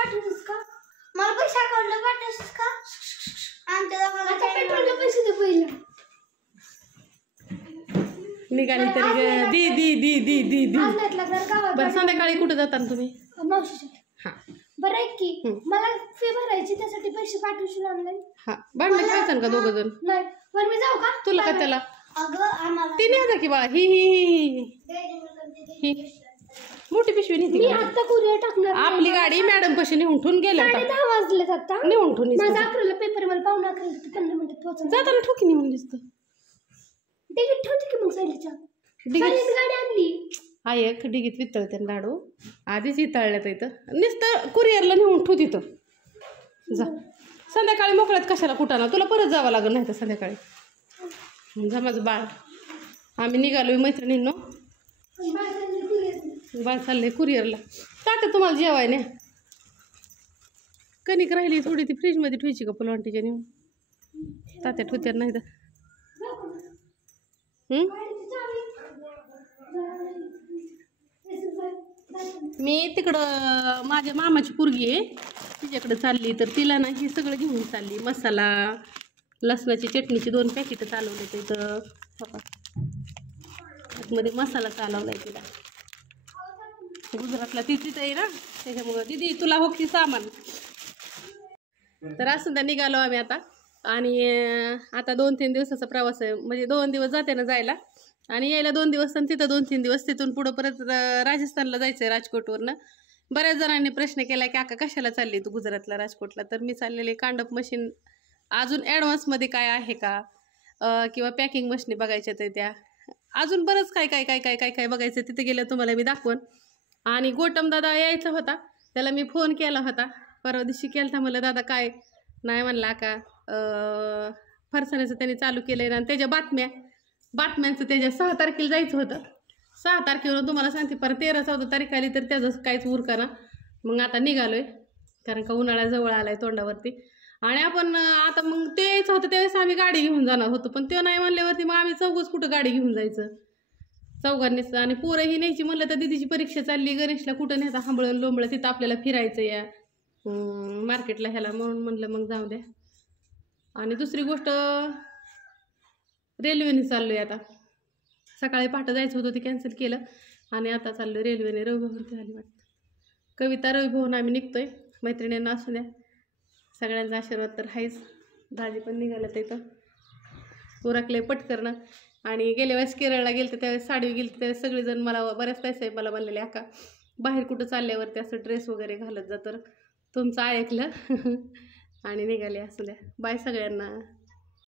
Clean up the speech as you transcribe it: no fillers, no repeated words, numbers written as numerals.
पाठवतेस का? मला पैसे अकाउंटला पाठवतेस का? आमच्या दोघांना पेट्रोलला पैसे दे पहिला. निघाली तरी दी दी दी दी दी दी. बरं संध्याकाळी कुठं जाता तुम्ही? मावशीच्या. हा बरं आहे की मला फी भरायची त्यासाठी पैसे पाठवशील ऑनलाईन. हा भांडण खेळतात का दोघं जण? नाही बरं मी जाऊ का? तुला का त्याला? अगं आम्हाला 3000 की बाळा. ही ही ही मोठी पिशवी नेते. मी आता कुरिअर टाकणार. आपली गाडी मॅडम कशी निघून ठेवून गेल्या. 10:30 वाजलेत आता. निघून ठेवून माझा 11ला पेपर मला 11:15 15 मिनिटात पोहोचणार. जाताना ठोकी निघून दिसतं. तिकीट ठेवते की मग सायलीच्या. डिगीत गाडी आणली. हा एक डिगीत वितळते लाडू आधीच वितळल्यात इथं. नुसतं कुरिअरला नेऊन ठेव तिथं. जा संध्याकाळी मोकळ्यात कशाला कुठाना तुला परत जावं लागेल नाही तर संध्याकाळी. जा माझं बाळ. आम्ही निघालो मैत्रिणींनो. बाळ चाललंय कुरिअरला. तात्या तुम्हाला जेवाय नाही कणिक राहिली थोडी ती फ्रीजमध्ये ठेवायची का पुलवांटीच्या नेऊन. तात्या ठेवत्या नाही तर. मी तिकडं माझ्या मामाची पोरगी आहे तिच्याकडे चालली तर तिला ना हे सगळं घेऊन चालली. मसाला लसणाची चटणीची 2 पॅकेट चालवले तिथं. आतमध्ये मसाला चालवलाय तिला. गुजरातला ती तिथं आहे ना त्याच्यामुळं. दीदी तुला हो की सामान. तर असं तर निघालो आम्ही आता. आणि आता 2-3 दिवसाचा प्रवास आहे. म्हणजे 2 दिवस जाते ना जायला आणि यायला 2 दिवस आणि तिथं 2-3 दिवस. तिथून पुढं परत राजस्थानला जायचं आहे राजकोटवरनं. बऱ्याच जणांनी प्रश्न केला की आका कशाला चालली तू गुजरातला राजकोटला. तर मी चाललेली कांडप मशीन अजून ॲडव्हान्समध्ये काय आहे का किंवा पॅकिंग मशीनी बघायच्या तर त्या अजून बरंच काय काय काय काय काय काय बघायचं. तिथे गेलं तुम्हाला मी दाखवून. आणि गोटम दादा यायचा होता त्याला मी फोन केला होता परवा दिवशी. केला होता मला दादा काय नाही म्हणला का फरसाण्याचं त्यांनी चालू केलं आहे. आणि त्याच्या बातम्यांचं त्याच्या 6 तारखेला जायचं होतं. 6 तारखेवर तुम्हाला सांगते परत 13-14 तारीख आली तर त्याचं काहीच उरकाना. मग आता निघालो आहे कारण का उन्हाळा जवळ आला आहे तोंडावरती. आणि आपण आता मग ते यायचं होतं त्यावेळेस आम्ही गाडी घेऊन जाणार होतो पण ते नाही म्हणल्यावरती मग आम्ही चौघच कुठं गाडी घेऊन जायचं चौघांनीच. आणि पोरं ही न्यायची म्हणलं तर दिदीची परीक्षा चालली. गणेशला कुठं न्यायचा हांबळून लोंबळं तिथं आपल्याला फिरायचं या मार्केटला ह्याला म्हणून म्हणलं मग जाऊ द्या. आणि दुसरी गोष्ट रेल्वेने चाललो आहे आता. सकाळी पहाटे जायचं होतं ते कॅन्सल केलं आणि आता चाललो रेल्वेने. रविभवनती आली वाटतं. कविता रविभवन आम्ही निघतोय. मैत्रिणींना असू द्या सगळ्यांचा आशीर्वाद तर आहेच. दाजी पण निघालं तिथं उरकले पटकरणं. आणि गेल्या वेळेस केरळला गेलं तर त्यावेळेस साडी गेली त्यावेळेस सगळेजण मला बऱ्याच तास आहे मला म्हणलेले आका बाहेर कुठं चालल्यावरती असं ड्रेस वगैरे घालत जा. तर तुमचं ऐकलं आणि निघाले. असू द्या. बाय सगळ्यांना.